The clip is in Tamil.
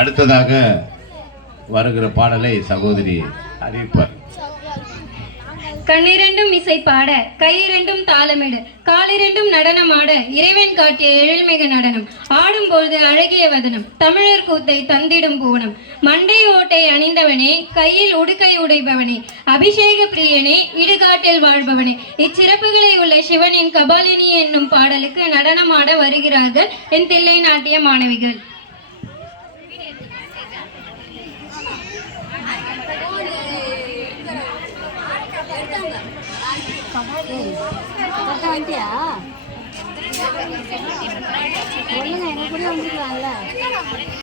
அடுத்ததாக வருகிற பாடலை சகோதரி அறிவிப்பார். கண்ணிரண்டும் இசை பாட, கையிரண்டும் தாளமிடு, காலிரண்டும் நடனமாட, இறைவன் காட்டிய எழில்மிகு நடனம். ஆடும்போது அழகிய வதனம், தமிழர் கூத்தை தந்திடும் பூனம். மண்டை ஓட்டை அணிந்தவனே, கையில் உடுக்கை உடைபவனே, அபிஷேக பிரியனே, இடுகாட்டில் வாழ்பவனே. இச்சிறப்புகளை உள்ள சிவனின் கபாலினி என்னும் பாடலுக்கு நடனமாட வருகிறார்கள் என் தில்லை நாட்டிய மாணவிகள். வந்துட்டியா? எனக்கு கூட வந்துக்கலாம்ல.